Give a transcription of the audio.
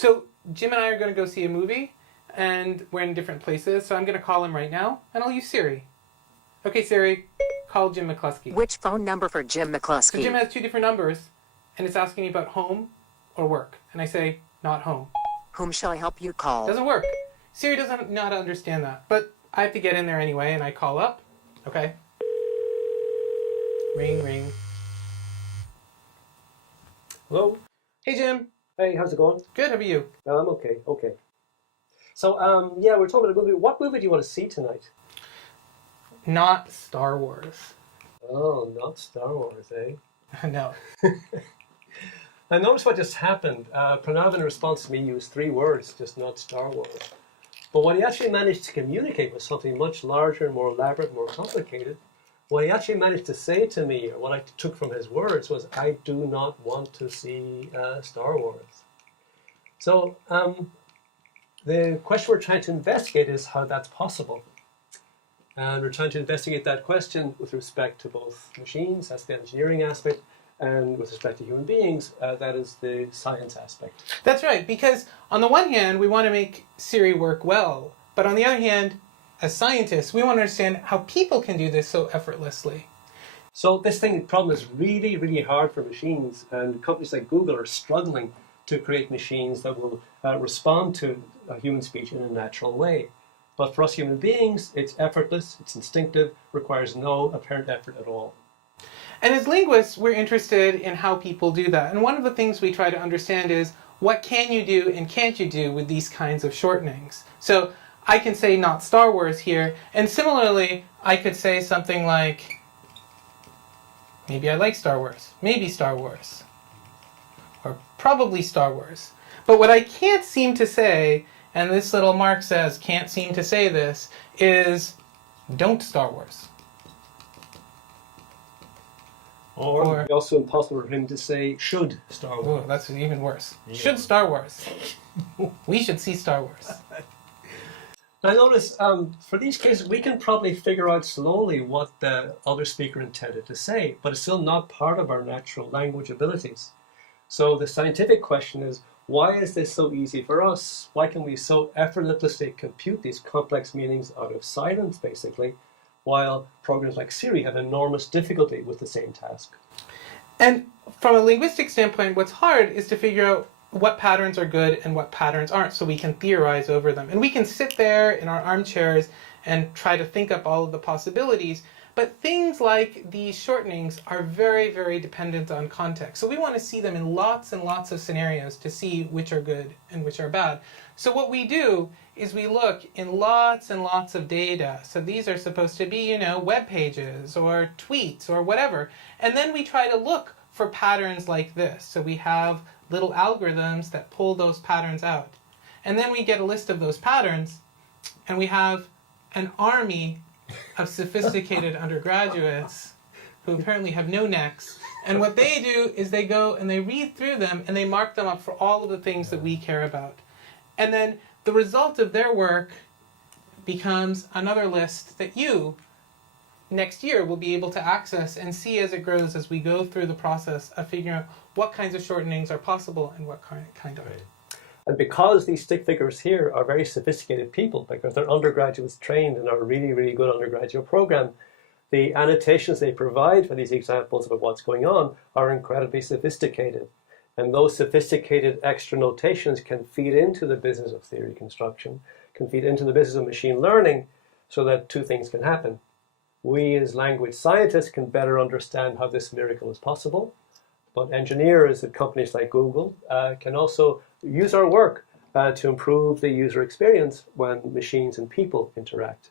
So Jim and I are going to go see a movie, and we're in different places, so I'm going to call him right now, and I'll use Siri. Okay, Siri, call Jim McCloskey. Which phone number for Jim McCloskey? So Jim has two different numbers, and it's asking me about home or work. And I say, not home. Whom shall I help you call? Doesn't work. Siri doesn't know how to understand that. But I have to get in there anyway, and I call up. Okay. Ring, ring. Hello. Hey, Jim. Hey, how's it going? Good, how are you? I'm okay. So, yeah, we're talking about a movie. What movie do you want to see tonight? Not Star Wars. Oh, not Star Wars, eh? No. Now, notice what just happened. Pranav, in response to me, used 3 words, just not Star Wars. But what he actually managed to communicate was something much larger, more elaborate, more complicated. What he actually managed to say to me, or what I took from his words, was, I do not want to see Star Wars. So, the question we're trying to investigate is how that's possible. And we're trying to investigate that question with respect to both machines, that's the engineering aspect, and with respect to human beings, that is the science aspect. That's right, because on the one hand, we want to make Siri work well, but on the other hand, as scientists, we want to understand how people can do this so effortlessly. So this problem is really, really hard for machines, and companies like Google are struggling to create machines that will respond to human speech in a natural way. But for us human beings, it's effortless, it's instinctive, requires no apparent effort at all. And as linguists, we're interested in how people do that. And one of the things we try to understand is, what can you do and can't you do with these kinds of shortenings? So I can say not Star Wars here, and similarly, I could say something like, maybe I like Star Wars, maybe Star Wars, or probably Star Wars. But what I can't seem to say, and this little mark says can't seem to say this, is don't Star Wars. Or also impossible for him to say should Star Wars. Oh, that's even worse. Yeah. Should Star Wars. We should see Star Wars. Now notice, for these cases, we can probably figure out slowly what the other speaker intended to say, but it's still not part of our natural language abilities. So the scientific question is, why is this so easy for us? Why can we so effortlessly compute these complex meanings out of silence, basically, while programs like Siri have enormous difficulty with the same task? And from a linguistic standpoint, what's hard is to figure out what patterns are good and what patterns aren't, so we can theorize over them. And we can sit there in our armchairs and try to think up all of the possibilities, but things like these shortenings are very, very dependent on context. So we want to see them in lots and lots of scenarios to see which are good and which are bad. So what we do is we look in lots and lots of data. So these are supposed to be, web pages or tweets or whatever. And then we try to look for patterns like this. So we have little algorithms that pull those patterns out. And then we get a list of those patterns, and we have an army of sophisticated undergraduates who apparently have no necks. And what they do is they go and they read through them and they mark them up for all of the things that we care about. And then the result of their work becomes another list that you, next year, will be able to access and see as it grows as we go through the process of figuring out what kinds of shortenings are possible and what kind aren't. And because these stick figures here are very sophisticated people, because they're undergraduates trained in our really, really good undergraduate program, the annotations they provide for these examples about what's going on are incredibly sophisticated. And those sophisticated extra notations can feed into the business of theory construction, can feed into the business of machine learning, so that 2 things can happen. We as language scientists can better understand how this miracle is possible, but engineers at companies like Google can also use our work to improve the user experience when machines and people interact.